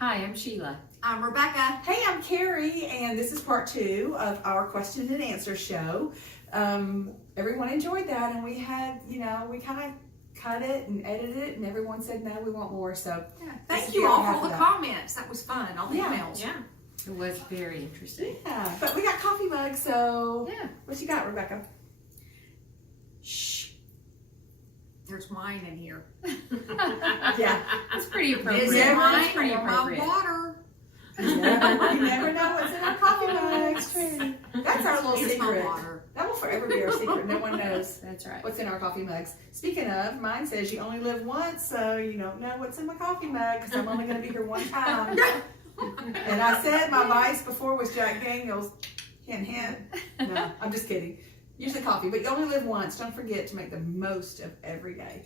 Hi, I'm Sheila. I'm Rebecca. Hey, I'm Carrie, and this is part 2 of our question and answer show. Everyone enjoyed that, and we had, we kind of cut it and edited it, and everyone said, no, we want more. So Yeah. Thank you all for all the comments. That was fun. All the emails. Yeah, it was very interesting. Yeah, but we got coffee mugs, so Yeah. what you got, Rebecca? Shh. There's wine in here. Yeah, That's pretty appropriate. Is it Yeah, wine That's pretty or my appropriate. water? you never know what's in our coffee mugs. True. That's our little It's my secret. water. That will forever be our secret. No one knows That's right. what's in our coffee mugs. Speaking of, mine says you only live once, so you don't know what's in my coffee mug because I'm only going to be here one time. And I said my vice before was Jack Daniels. Hint, hint. No, I'm just kidding. Usually coffee, but you only live once. Don't forget to make the most of every day.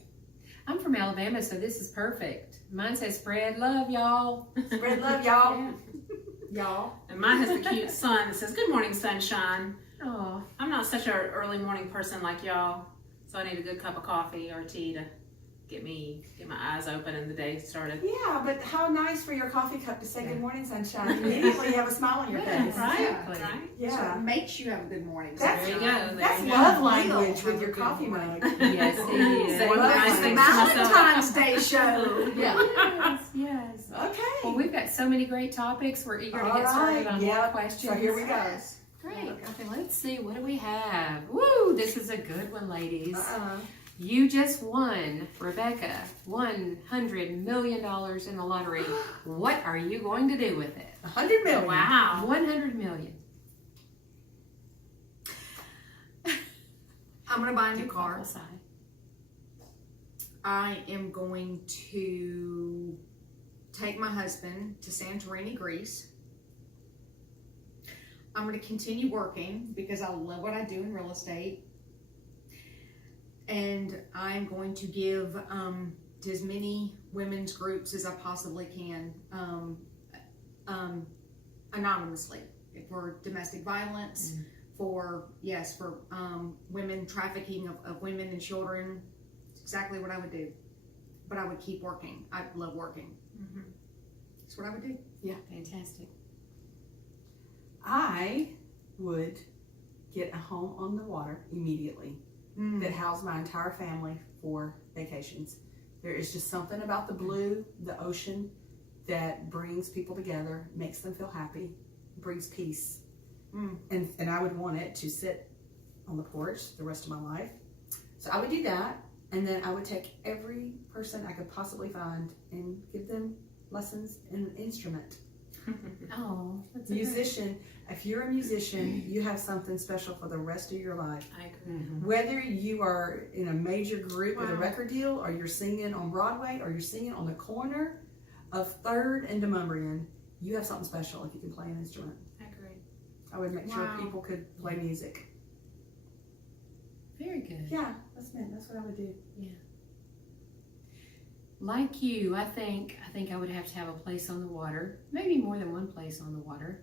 I'm from Alabama, so this is perfect. Mine says spread love, y'all. Spread love, y'all. Yeah. Y'all. And mine has the cute sun that says, "Good morning, sunshine." Aw. I'm not such an early morning person like y'all, so I need a good cup of coffee or tea to get my eyes open and the day started. Yeah, but how nice for your coffee cup to say good morning, sunshine. Immediately you have a smile on your face. Right? Exactly. Right? So Yeah. it makes you have a good morning. That's- There you go. That's There you love go. language We'll with your have a coffee good mug. morning. Yes, it is. Say Well, nice that's things to myself. Valentine's Day show. Yeah. Yes, yes. Okay. Well, we've got so many great topics. We're eager to All get started right, on yep. more questions. So here we go. Great. Okay, let's see. What do we have? Woo! This is a good one, ladies. Uh-uh. You just won, Rebecca, $100 million in the lottery. What are you going to do with it? 100 million. Wow. 100 million. I'm going to buy a new car. Side. I am going to take my husband to Santorini, Greece. I'm going to continue working because I love what I do in real estate. And I'm going to give to as many women's groups as I possibly can, anonymously, for domestic violence, for women trafficking of women and children. It's exactly what I would do. But I would keep working. I love working. That's what I would do. Yeah, fantastic. I would get a home on the water immediately that housed my entire family for vacations. There is just something about the blue, the ocean, that brings people together, makes them feel happy, brings peace. And I would want it to sit on the porch the rest of my life. So I would do that, and then I would take every person I could possibly find and give them lessons in an instrument. Oh, that's Musician, if you're a musician, you have something special for the rest of your life. I agree. Whether you are in a major group with a Wow. record deal, or you're singing on Broadway, or you're singing on the corner of 3rd and Demumbrian, you have something special if you can play an instrument. I agree. I would make sure Wow. people could play music. very good. Yeah, that's what I would do. Like you, I think I would have to have a place on the water, maybe more than one place on the water.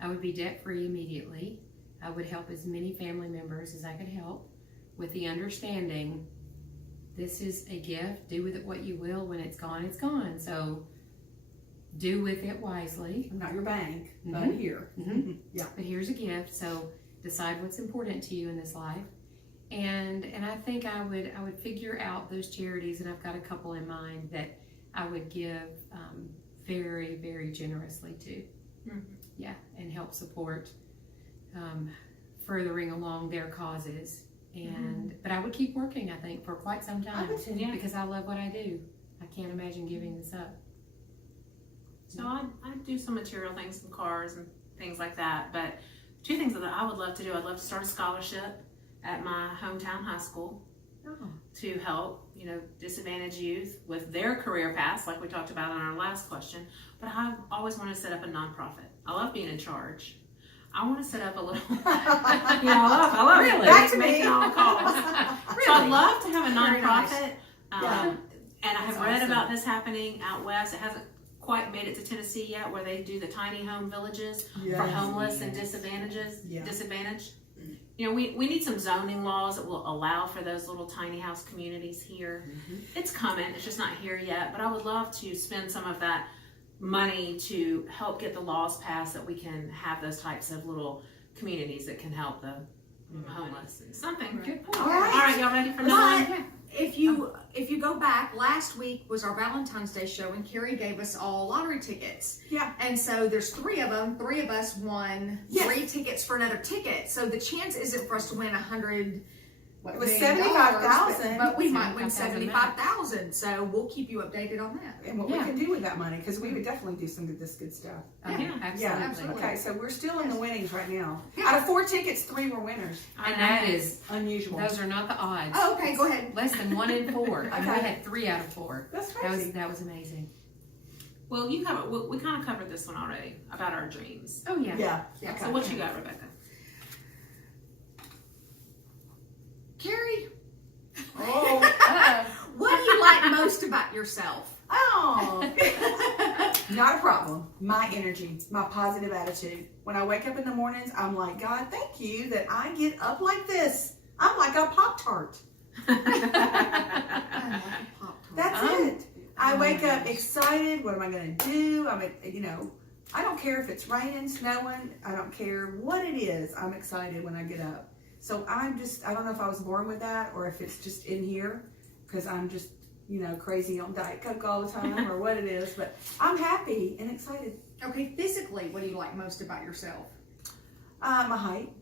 I would be debt-free immediately. I would help as many family members as I could help, with the understanding this is a gift. Do with it what you will. When it's gone, it's gone. So do with it wisely. I'm not your bank, but Mhm. here. Yeah. But here's a gift, so decide what's important to you in this life. And I think I would figure out those charities, and I've got a couple in mind that I would give very, very generously to. Yeah, and help support furthering along their causes. And but I would keep working, I think, for quite some time, would too. because I love what I do. I can't imagine giving this up. So I do some material things, some cars and things like that. But 2 things that I would love to do. I'd love to start a scholarship at my hometown high school to help, disadvantaged youth with their career paths, like we talked about in our last question. But I've always wanted to set up a nonprofit. I love being in charge. I want to set up a little, I love Really? Back to me. making all the calls. So I'd love to have a Very nice. nonprofit. Yeah. And I have That's read awesome. about this happening out west. It hasn't quite made it to Tennessee yet, where they do the tiny home villages for Yes. homeless and disadvantaged. Yeah. We need some zoning laws that will allow for those little tiny house communities here. It's coming. It's just not here yet. But I would love to spend some of that money to help get the laws passed that we can have those types of little communities that can help the homeless and something. Good point. All All right, y'all ready for But that one? if you go back, last week was our Valentine's Day show, and Carrie gave us all lottery tickets. Yeah. And so there's 3 of them. 3 of us won Yes. 3 tickets for another ticket. So the chance isn't for us to win $100. It was million, $75,000. but we might win 75,000 $75,000. So we'll keep you updated on that. And what Yeah. we can do with that money, because we would definitely do some of this good stuff. Yeah, Yeah, absolutely. absolutely. Okay, so we're still in the winnings right now. Yeah. Out of 4 tickets, 3 were winners. And that is, Unusual. those are not the odds. Oh, okay, go ahead. Less than 1 in 4. And we Okay. had 3 out of 4. That's crazy. That was amazing. Well, we kind of covered this one already about our dreams. Oh yeah. Yeah. Yeah. So what you got, Rebecca? Carrie, Oh. what do you like most about yourself? Oh. Not a problem. My energy, my positive attitude. When I wake up in the mornings, I'm like, God, thank you that I get up like this. I'm like a Pop-Tart. I like a Pop-Tart. That's Oh. it. I Oh wake my up gosh. excited. What am I going to do? I don't care if it's raining, snowing. I don't care what it is. I'm excited when I get up. So I don't know if I was born with that or if it's just in here because I'm just, crazy on Diet Coke all the time or what it is. But I'm happy and excited. Okay, physically, what do you like most about yourself? My height.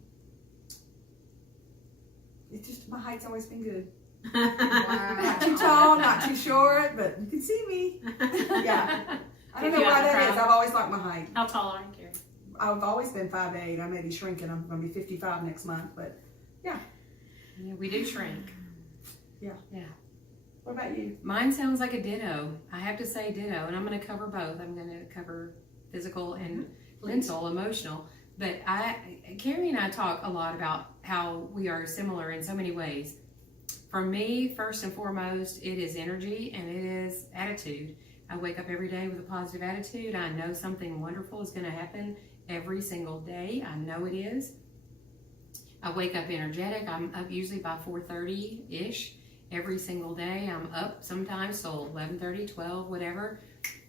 My height's always been good. Wow. Not too tall, not too short, but you can see me. Yeah. I don't know why that is. I've always liked my height. How tall are you, Carrie? I've always been 5'8". I may be shrinking. I'm going to be 55 next month, but Yeah, we do shrink. what about you? Mine sounds like a ditto. I have to say ditto, and I'm going to cover both. I'm going to cover physical and mental, emotional. But Carrie and I talk a lot about how we are similar in so many ways. For me, first and foremost, it is energy and it is attitude. I wake up every day with a positive attitude. I know something wonderful is going to happen every single day. I know it is. I wake up energetic. I'm up usually by 4:30-ish every single day. I'm up sometimes till 11:30, 12, whatever.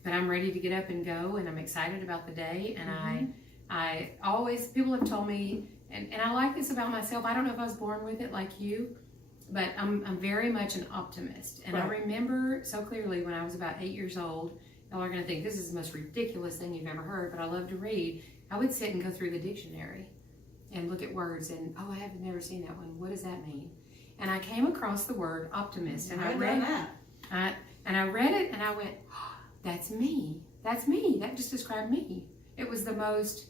But I'm ready to get up and go, and I'm excited about the day. And I always, people have told me, and I like this about myself. I don't know if I was born with it like you, but I'm very much an optimist. And I remember so clearly when I was about 8 years old, y'all are going to think this is the most ridiculous thing you've ever heard, but I love to read. I would sit and go through the dictionary and look at words and, I have never seen that one. What does that mean? And I came across the word optimist, and I read that. and I read it, and I went, oh, that's me. That's me. That just described me. It was the most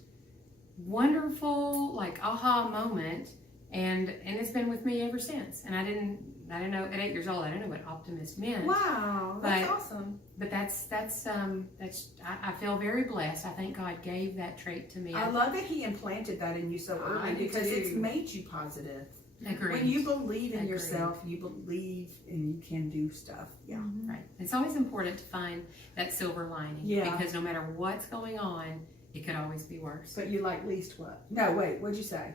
wonderful, aha moment, and it's been with me ever since. And I didn't know at 8 years old. I didn't know what optimist meant. Wow, that's But- awesome. But that's I feel very blessed. I think God gave that trait to me. I love that He implanted that in you so early I do because too. it's made you positive. Agreed. When you believe in Agreed. yourself, you believe and you can do stuff. Yeah. Right. It's always important to find that silver lining. Yeah. Because no matter what's going on, it could always be worse. But you like least what? No, wait, what'd you say?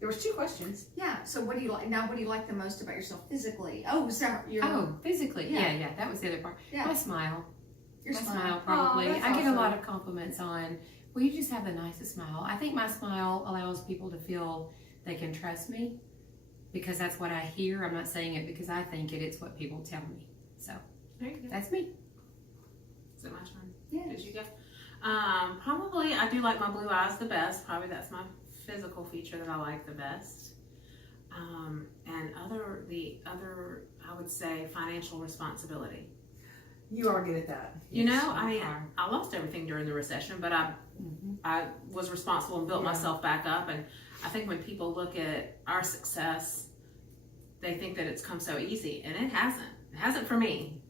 There was 2 questions. Yeah, so what do you like? Now, what do you like the most about yourself physically? Oh, is that your Physically. Yeah. Yeah. That was the other part. Yeah. My smile. your My smile? smile, probably. Oh, that's I get a awesome. lot of compliments on, well, you just have the nicest smile. I think my smile allows people to feel they can trust me because that's what I hear. I'm not saying it because I think it. It's what people tell me. So There you go. that's me. Is it my turn? Yeah. Did you go? Probably I do like my blue eyes the best. Probably that's my physical feature that I like the best. And the other, I would say, financial responsibility. You are good at that. You know, Yes, I mean, you are. I lost everything during the recession, but I was responsible and built Yeah. myself back up. And I think when people look at our success, they think that it's come so easy, and it hasn't. It hasn't for me.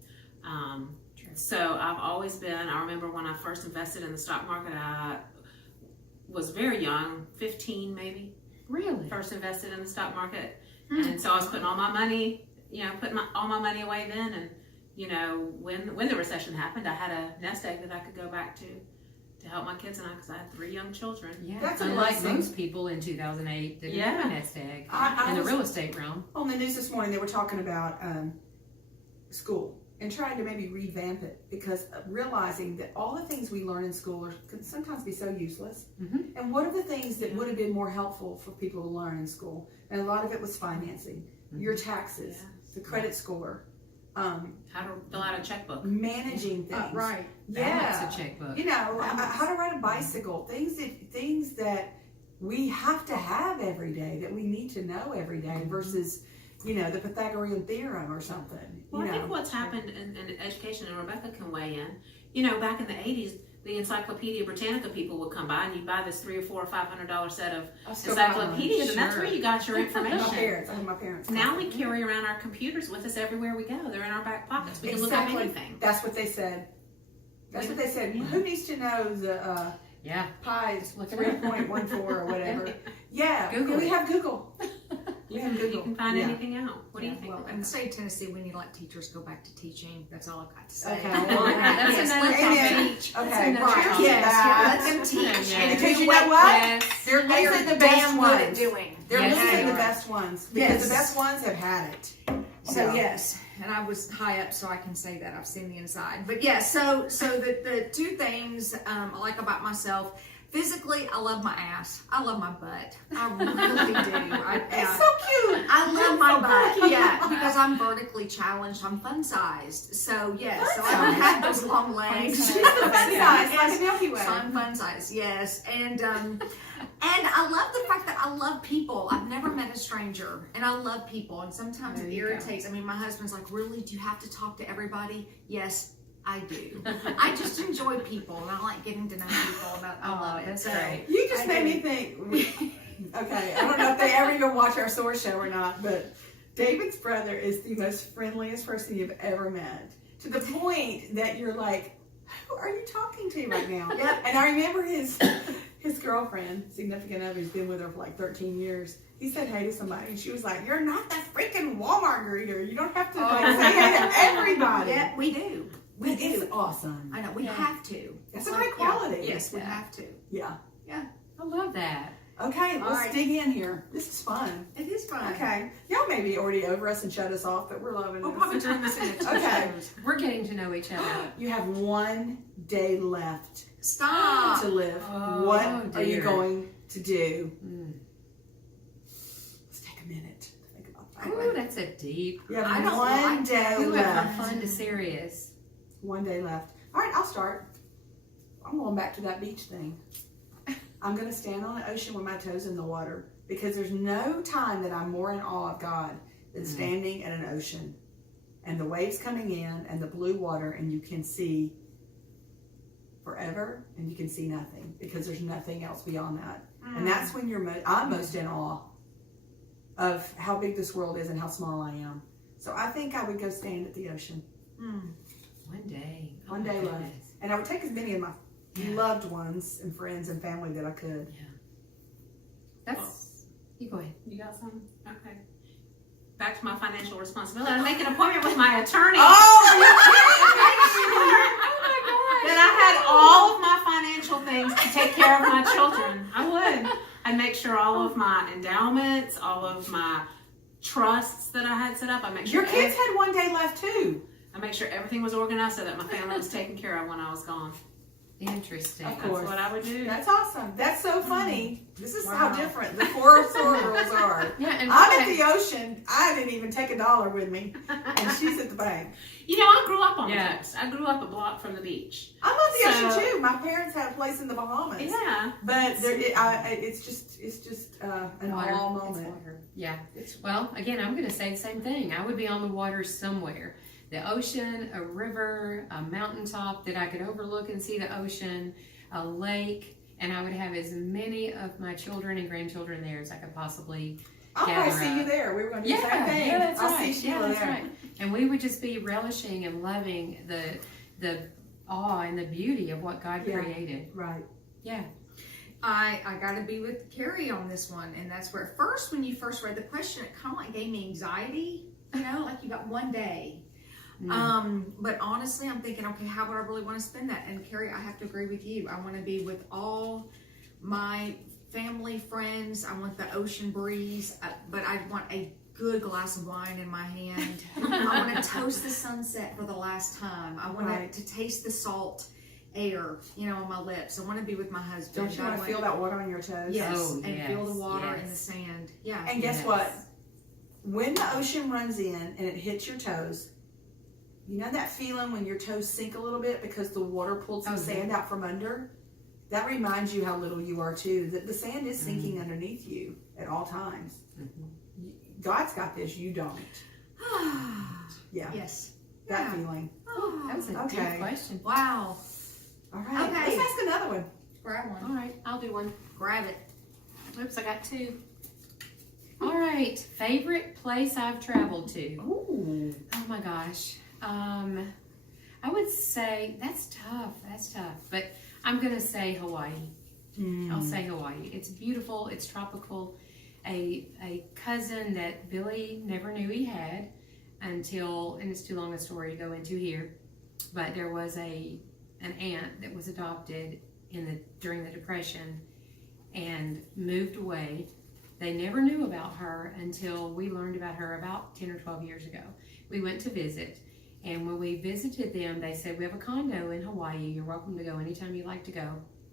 So I've always been, I remember when I first invested in the stock market, I was very young, 15 maybe, Really? first invested in the stock market. And so I was putting all my money, all my money away then. And, when the recession happened, I had a nest egg that I could go back to help my kids and I, because I had 3 young children. Yeah. That's unlike amazing. most people in 2008 didn't Yeah. have a nest egg I in the was- real estate realm. On the news this morning, they were talking about school and trying to maybe revamp it, because realizing that all the things we learn in school can sometimes be so useless. Mhm. And what are the things that would have been more helpful for people to learn in school? And a lot of it was financing, your taxes, the credit score, How to fill out a checkbook. managing things. Right. Yeah. That's a checkbook. You know, how to ride a bicycle, things that we have to have every day, that we need to know every day, versus, you know, the Pythagorean theorem or something. Well, you I know. think what's happened in education, and Rebecca can weigh in, you know, back in the 80s, the Encyclopedia Britannica people would come by and you'd buy this $300 or $400 or $500 set of I still buy mine. encyclopedias, and that's Sure. where you got your My information. parents, I have my parents. Now we carry around our computers with us everywhere we go. They're in our back pockets. We can look up Exactly. anything. That's what they said. That's what they said. Yeah. Who needs to know the Yeah. pi is Look it up. 3.14 or whatever? Yeah, Google we it. have Google. We have Google. You can find Yeah. anything out. What do you think? Well, in Rebecca? the state of Tennessee, we need to let teachers go back to teaching. That's all I've got to say. Okay. Well, that's Yes, another let them topic. teach. Okay, another right. topic. Yes, that. let them teach. Yeah. And Because do you know what? Yes. They're they losing are the best damn good at ones. doing. They're Yes, losing they the are. best ones, because Yes. the best ones have had it. So yes, and I was high up, so I can say that I've seen the inside. But yeah, so the two things I like about myself. Physically, I love my ass. I love my butt. I really do. It's so cute. I love my so butt. pretty. Yeah, because I'm vertically challenged. I'm fun sized. So yes, so I don't Fun-sized. have those long legs. She's the fun size, Yes. like a Milky Way. So I'm fun size, yes. And I love the fact that I love people. I've never met a stranger, and I love people. And sometimes There it you go. irritates. I mean, my husband's like, "Really? Do you have to talk to everybody?" Yes, I do. I just enjoy people, and I like getting to know people, and I love it. That's So, great. You just I made do. me think. Okay, I don't know if they ever even watch our SOAR show or not, but David's brother is the most friendliest person you've ever met. To the point that you're like, who are you talking to right now? Yep. And I remember his girlfriend, significant other, he's been with her for like 13 years. He said hey to somebody, and she was like, "You're not the freaking Walmart greeter. You don't have to like say hey to everybody." Yeah, we do. We It's do. awesome. I know we Yeah. have to. That's a high quality. Yes, we Yeah. have to. Yeah. I love that. Okay, All let's right. dig in here. This is fun. It is fun. Okay. Y'all may be already over us and shut us off, but we're loving We'll this. probably turn this into two Okay. shows. We're getting to know each other. You have 1 day left Stop. to live. Oh, What are you dear. going to do? Mm. Let's take a minute to think about that. Ooh, that's a deep. You have I don't 1 like day We went from left. fun to serious. 1 day left. All right, I'll start. I'm going back to that beach thing. I'm going to stand on the ocean with my toes in the water, because there's no time that I'm more in awe of God than standing at an ocean and the waves coming in and the blue water, and you can see forever and you can see nothing, because there's nothing else beyond that. And that's when I'm most in awe of how big this world is and how small I am. So I think I would go stand at the ocean. 1 day. Oh, 1 my day left. goodness. And I would take as many of my Yeah. loved ones and friends and family that I could. That's. You go ahead. You got some? Okay. Back to my financial responsibility. I make an appointment with my attorney. That I had all of my financial things to take care of my children. I would. I'd make sure all of my endowments, all of my trusts that I had set up, I make sure Your kids had 1 day left too. I make sure everything was organized so that my family was taken care of when I was gone. Interesting. Of That's course. what I would do. That's awesome. That's so funny. This is how Wow. different the 4 SOAR girls are. Yeah, and I'm at the ocean. I didn't even take $1 with me, and she's at the bank. You know, I grew up on Yeah. the coast. I grew up a block from the beach. I love the So- ocean too. My parents had a place in the Bahamas. Yeah. But it's just an water. all It's moment. water. Yeah. Well, again, I'm going to say the same thing. I would be on the water somewhere. The ocean, a river, a mountaintop that I could overlook and see the ocean, a lake, and I would have as many of my children and grandchildren there as I could possibly I'll probably gather see you up. there. We were going to do the same thing. Yeah, that's I'll right. see Sheila that's there. right. And we would just be relishing and loving the awe and the beauty of what God Yeah. created. Right. Yeah. I got to be with Carrie on this one, and that's where first, when you first read the question, it kind of like gave me anxiety. You know, like you got 1 day. But honestly, I'm thinking, okay, how would I really want to spend that? And Carrie, I have to agree with you. I want to be with all my family, friends. I want the ocean breeze, but I want a good glass of wine in my hand. I want to toast the sunset for the last time. I want to taste the salt air, on my lips. I want to be with my husband. Don't you want to feel that water on your toes? Yes, Oh, and yes, feel the water yes. and the sand. Yeah. And guess Yes. what? When the ocean runs in and it hits your toes, you know that feeling when your toes sink a little bit because the water pulled some sand out from under? That reminds you how little you are too. That the sand is sinking underneath you at all times. God's got this, you don't. Yeah. Yes. That Yeah. feeling. That was a Okay. good question. Wow. All right. Okay. Let's ask another one. Grab one. All right, I'll do one. Grab it. Oops, I got two. All right, favorite place I've traveled to. Ooh. Oh my gosh. I would say that's tough. But I'm gonna say Hawaii. I'll say Hawaii. It's beautiful. It's tropical. A cousin that Billy never knew he had until, and it's too long a story to go into here, but there was an aunt that was adopted during the Depression and moved away. They never knew about her until we learned about her about 10 or 12 years ago. We went to visit, and when we visited them, they said, we have a condo in Hawaii. You're welcome to go anytime you'd like to go.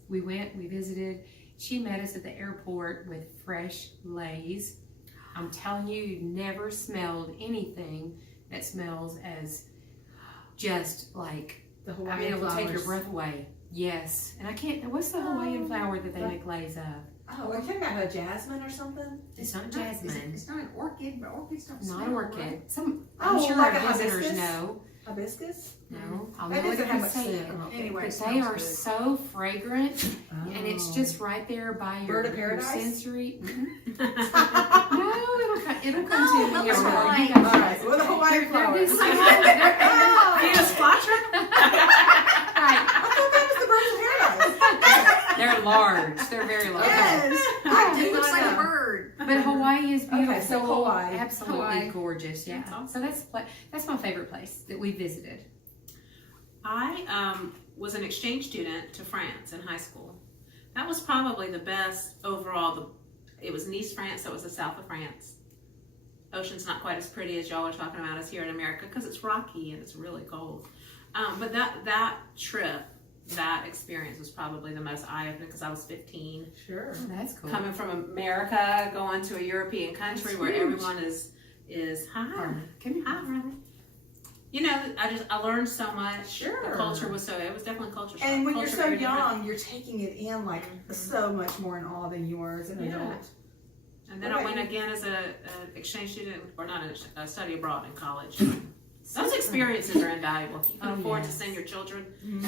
We went, we visited. She met us at the airport with fresh Lay's. I'm telling you, you've never smelled anything that smells as just like, The Hawaiian it will take your flowers. breath away. Yes. And I can't, what's the Hawaiian flower that they make Lay's of? Oh, are you talking about a jasmine or something? It's not Is it- jasmine. It's not an orchid, but orchids don't smell. Not an orchid. Right? I'm Oh, sure like our a visitors hibiscus? know. Hibiscus? No, I'll That know it doesn't if have you much say scent. it. Oh, okay. Anyway, But it they smells are good. so fragrant, and it's Oh. just right there by your, Bird of your paradise? sensory. Mm-hmm. No, it'll come No, to not you. the Laura. Hawaiian. You got All right, well, the Hawaiian flowers. Need a splotcher? Right. I thought that was the birds of paradise. They're large. They're very large. Yes, I It did looks not like a know. bird. But Hawaii is beautiful. Okay, so Hawaii. Absolutely Hawaii. gorgeous. Yeah. That's awesome. So that's my favorite place that we visited. I was an exchange student to France in high school. That was probably the best overall. It was Nice, France, so it was the south of France. Ocean's not quite as pretty as y'all are talking about as here in America because it's rocky and it's really cold. But that trip, that experience was probably the most eye-opening because I was 15. Sure. Oh, that's cool. Coming from America, going to a European country That's where huge. everyone is hi. Come here. Hi, Riley. You know, I learned so much. Sure. The culture was it was definitely culture shock. And when you're Culture so very different. young, you're taking it in like so much more in awe than you are as an Yeah. adult. And then What I about went you? again as a exchange student, or not a study abroad in college. Those experiences are invaluable. If you can Oh, afford to yes. send your children,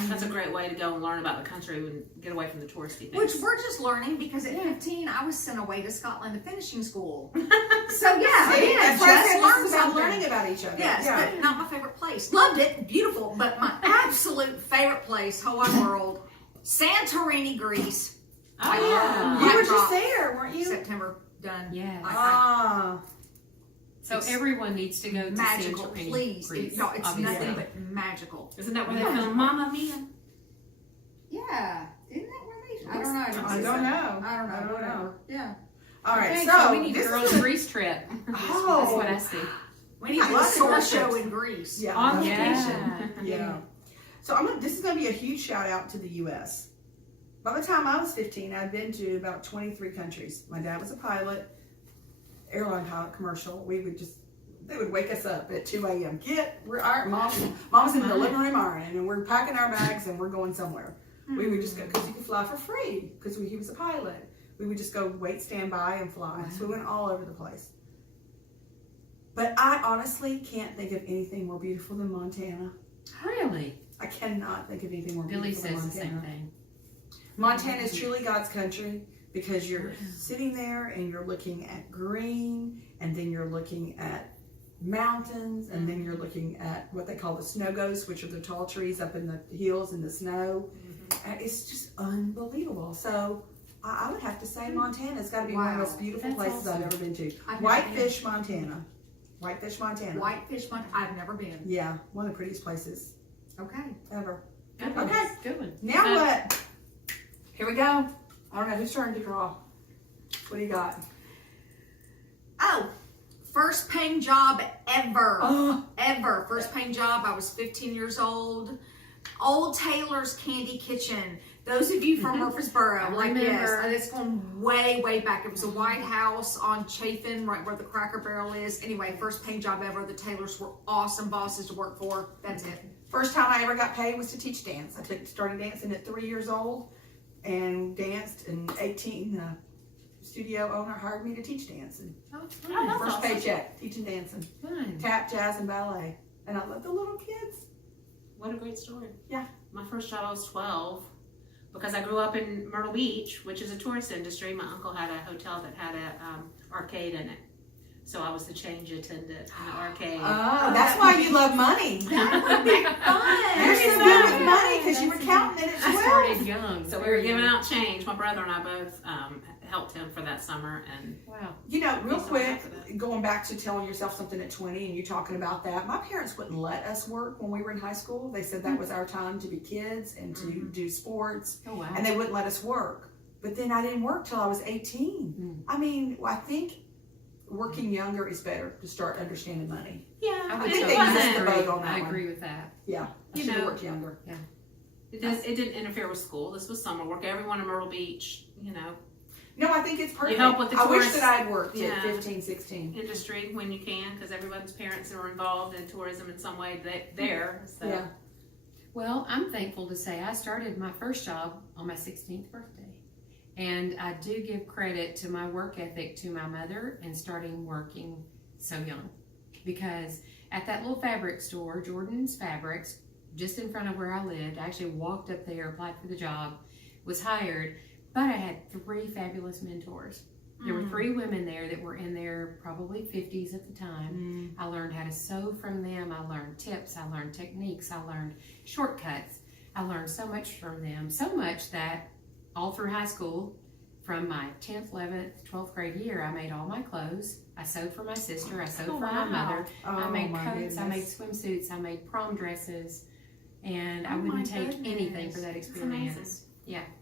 that's a great way to go and learn about the country and get away from the touristy things. Which we're just learning because at 15 I was sent away to Scotland to finishing school. So yeah, See, yeah, that's why I just said learned this is about something. learning about each other. Yes, Yeah. but not my favorite place. Loved it, beautiful, but my absolute favorite place, Hawaii World, Santorini, Greece. Oh, yeah. You Mic were drop. just there, weren't you? September done. Yes. Ah. So everyone needs to go to Magical, Santorini, please. Greece, No, it's obviously. nothing but magical. Isn't that where they Yeah. film Mamma Mia? Yeah, isn't that where they? I don't know. I don't know. I don't know. I don't Whatever. Yeah. All right, Okay, so we need a this girls' is Greece trip. Oh. That's what I see. We need to do a Lots of SOAR good show trips. in Greece. yeah, On that's- vacation. Yeah. So this is going to be a huge shout out to the U.S. By the time I was 15, I'd been to about 23 countries. My dad was a pilot, airline pilot, commercial. They would wake us up at 2 a.m. Mom's in the living room ironing, and we're packing our bags and we're going somewhere. We would just go, because you could fly for free, because he was a pilot. We would just go wait, stand by, and fly. So we went all over the place. But I honestly can't think of anything more beautiful than Montana. Really? I cannot think of anything more Billy beautiful than says the Montana. same thing. Montana is truly God's country because you're sitting there and you're looking at green, and then you're looking at mountains, and then you're looking at what they call the snow ghosts, which are the tall trees up in the hills in the snow. And it's just unbelievable. So I would have to say Montana's got to be one of the most beautiful That's places awesome. I've ever been to. I've never Whitefish, Montana. Whitefish, Montana. Whitefish Mountain. I've never been. Yeah, one of the prettiest places Okay. ever. Good Okay. one. Good one. Now what? Here we go. I don't know whose turn to draw. What do you got? Oh, First paying job ever. Oh. Ever. First paying job. I was 15 years old. Old Taylor's Candy Kitchen. Those of you from Murfreesboro, I like remember. yes, it's going way, way back. It was a White House on Chafin, right where the Cracker Barrel is. Anyway, first paying job ever. The Taylors were awesome bosses to work for. That's it. First time I ever got paid was to teach dance. I started dancing at 3 years old and danced, and 18. The studio owner hired me to teach dance. And Oh, Oh, fun. that's first awesome. paycheck, teaching dancing, Fun. tap, jazz, and ballet. And I love the little kids. What a great story. Yeah. My first job, I was 12. Because I grew up in Myrtle Beach, which is a tourist industry. My uncle had a hotel that had a arcade in it. So I was the change attendant in the arcade. Oh, that's why you love money. That would be fun. You're so good with money because you were counting it at I 12. started young. So we were giving out change. My brother and I both helped him for that summer. And Wow. You know, real Thanks so much quick, for that. going back to telling yourself something at 20 and you talking about that, my parents wouldn't let us work when we were in high school. They said that was our time to be kids and to do sports, Oh, wow. and they wouldn't let us work. But then I didn't work till I was 18. I mean, I think working younger is better to start understanding money. yeah, I I would think so. they I missed the agree. boat on that I one. agree with that. Yeah, I You should have know- worked younger. it didn't interfere with school. This was summer work. Everyone in Myrtle Beach, No, I think it's perfect. help with the I wish tourist- that I'd worked Yeah. at 15, 16. industry when you can, because everyone's parents are involved in tourism in some way there. So. Yeah. Well, I'm thankful to say I started my first job on my 16th birthday. And I do give credit to my work ethic to my mother and starting working so young. Because at that little fabric store, Jordan's Fabrics, just in front of where I lived, I actually walked up there, applied for the job, was hired, but I had 3 fabulous mentors. There were 3 women there that were in their probably 50s at the time. I learned how to sew from them. I learned tips. I learned techniques. I learned shortcuts. I learned so much from them. So much that all through high school, from my 10th, 11th, 12th grade year, I made all my clothes. I sewed for my sister. I sewed Oh, for my wow. mother. I Oh, made my coats. I made goodness. swimsuits. I made prom dresses. And I Oh, wouldn't my take goodness. anything for that That's experience. amazing.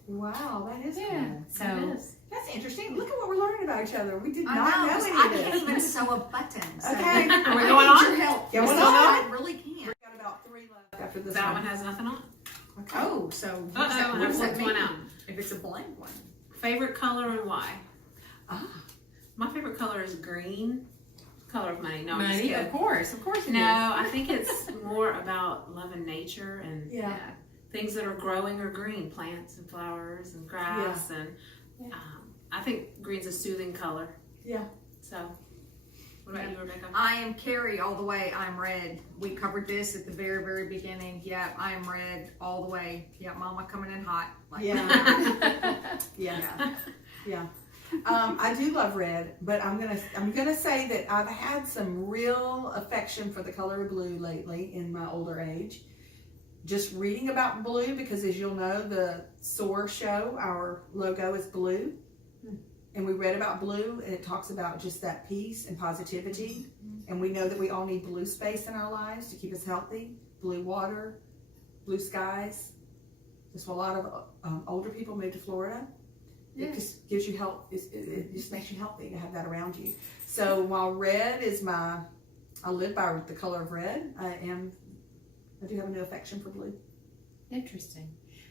Wow, that is Yeah. cool. So It is. That's interesting. Look at what we're learning about each other. We did I not know, know 'cause any I of can't this. even sew a button. So Okay. Are we I going need on? your help. Yeah, we're So going I really can't. We got about 3 left after this That one. one has nothing on. Okay. Oh, so what Uh-oh, does that, I what does that flipped one mean? out. If it's a blank one. Favorite color and why? Ah, My favorite color is green. Color of money. No, I'm just money, kidding. of course it No, is. I think it's more about loving nature and yeah. things that are growing are green, plants and flowers and grass, and I think green's a soothing color. Yeah. So, what about you, Rebecca? I am Carrie all the way. I'm red. We covered this at the very, very beginning. Yeah, I am red all the way. Yeah, mama coming in hot. Like, Yeah. Yeah. yeah. Yeah. I do love red, but I'm gonna say that I've had some real affection for the color of blue lately in my older age. Just reading about blue, because as you'll know, the SOAR show, our logo is blue. And we read about blue, and it talks about just that peace and positivity. And we know that we all need blue space in our lives to keep us healthy. Blue water, blue skies. Just a lot of older people move to Florida. It just gives you help. It just makes you healthy to have that around you. So while red is I live by the color of red. I do have a new affection for blue. Interesting.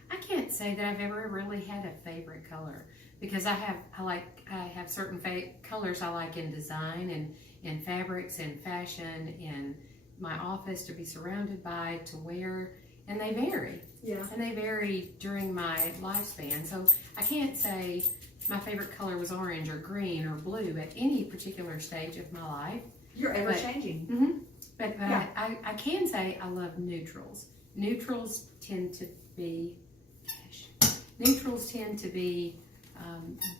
I can't say that I've ever really had a favorite color, because I have certain colors I like in design and in fabrics and fashion in my office to be surrounded by, to wear, and they vary. Yeah. And they vary during my lifespan. So I can't say my favorite color was orange or green or blue at any particular stage of my life. You're ever changing. But Yeah. I can say I love neutrals. Neutrals tend to be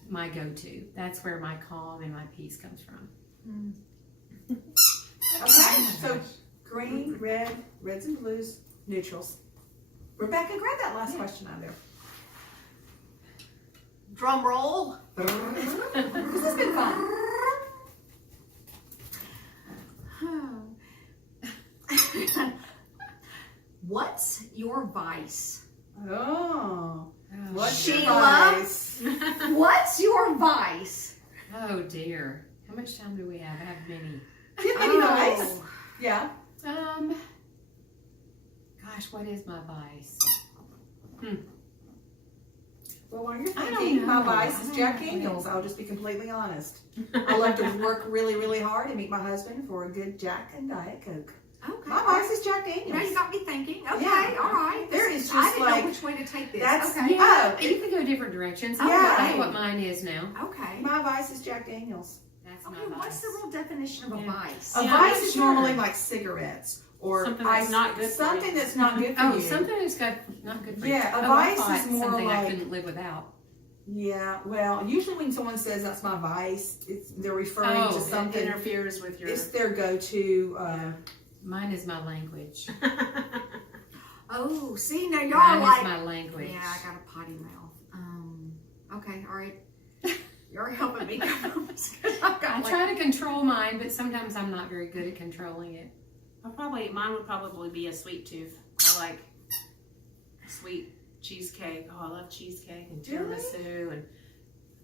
my go-to. That's where my calm and my peace comes from. Okay. So green, red, reds and blues, neutrals. Rebecca, grab that last question out there. Drum roll. This has been fun. What's your vice? Oh. What's Sheila? your vice? What's your vice? Oh dear. How much time do we have? I have many. Do you have any vice? Yeah. Gosh, what is my vice? Well, while you're I don't thinking, my know. vice I is don't Jack know. Daniels. I'll just be completely honest. I love to work really, really hard and meet my husband for a good Jack and Diet Coke. Okay. My vice is Jack Daniels. Now you got me thinking. Okay, Yeah. all right. There is I just didn't like know which way to take this. that's- okay. Yeah, Oh, you can go different directions. Yeah. I know what mine is now. Okay. my vice is Jack Daniels. That's Okay, my what's vice. the real definition of a Yeah. vice? A Yeah, I'm vice not is sure. normally like cigarettes or Something that's ice- not good for something you. that's not good for Oh, you. something that's not good for you. Yeah, a I vice thought is more something I like- couldn't live without. Yeah, well, usually when someone says that's my vice, they're referring Oh, to it something. It interferes with your. It's their go-to. Mine is my language. Oh, see, now y'all Mine like. is my language. Yeah, I got a potty mouth. Okay, all right. You're helping me come up with this. I've got I like- try to control mine, but sometimes I'm not very good at controlling it. Mine would probably be a sweet tooth. I like sweet cheesecake. Oh, I love cheesecake and Really? tiramisu and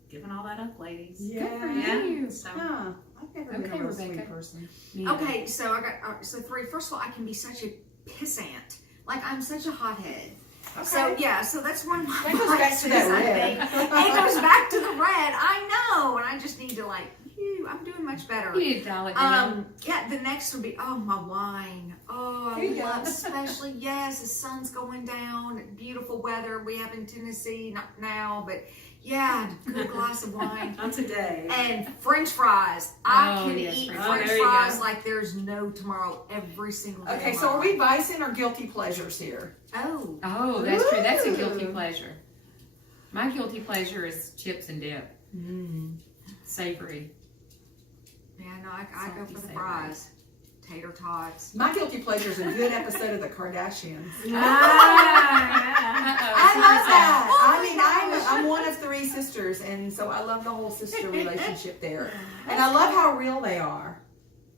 giving all that up, ladies. Yeah. Good for Yeah. you. So Huh. I've never been Okay, a real sweet Rebecca. person. Me Okay, so I got so 3. First of all, I can be such a pissant. Like I'm such a hothead. So yeah, so that's one of my That goes back to vices, that I red. think. It goes back to the red. I know, and I just need to like. Phew, I'm doing much better. You need to dial it down. Yeah, the next would be my wine. Oh, I There you love, go. especially yes, the sun's going down, beautiful weather we have in Tennessee, not now, but yeah, a good glass of wine. not today. And French fries. I Oh, can yes, eat French fries. French Oh, there you fries go. like there's no tomorrow every single day. Okay, of so my are we life. vicing or guilty pleasures here? Oh, Oh, that's true. That's a guilty Ooh. pleasure. My guilty pleasure is chips and dip. Savory. yeah, no, I go Salty for the savory. fries. Tater tots. My guilty pleasure is a good episode of The Kardashians. Ah, I love that. Oh I my mean, gosh. I'm one of 3 sisters, and so I love the whole sister relationship there. And I love how real they are,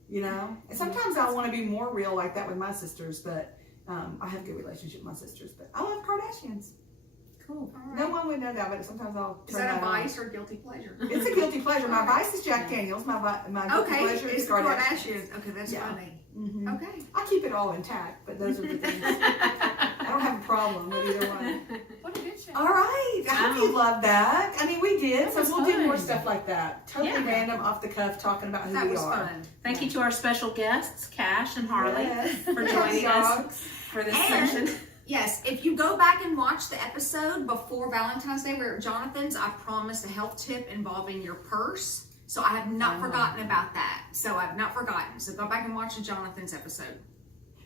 you know? And sometimes I want to be more real like that with my sisters, but I have a good relationship with my sisters. But I love Kardashians. Cool. All right. No one would know that, but sometimes I'll Is turn that a on. vice or guilty pleasure? It's a guilty pleasure. My vice is Jack Daniels. My guilty Okay, pleasure it's is the Kardashians. Kardashians. Okay, that's Yeah. funny. Mhm. Okay. I keep it all intact, but those are the things. I don't have a problem with either one. What a good show. All right. I hope you loved that. I mean, we did. That So was we'll do fun. more stuff like that. Totally Yeah. random, off the cuff, talking about who That we was are. fun. Thank you to our special guests, Cash and Harley, Yes. for joining us Dogs. for this And- session. Yes, if you go back and watch the episode before Valentine's Day, we're at Jonathan's, I promised a health tip involving your purse. So I have not forgotten about that. So I've not forgotten. So go back and watch the Jonathan's episode.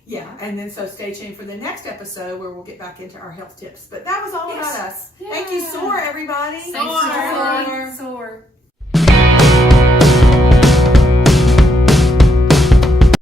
Yeah, and then so stay tuned for the next episode where we'll get back into our health tips. But that was all Yes. about us. Thank you, SOAR, everybody. Thanks, SOAR.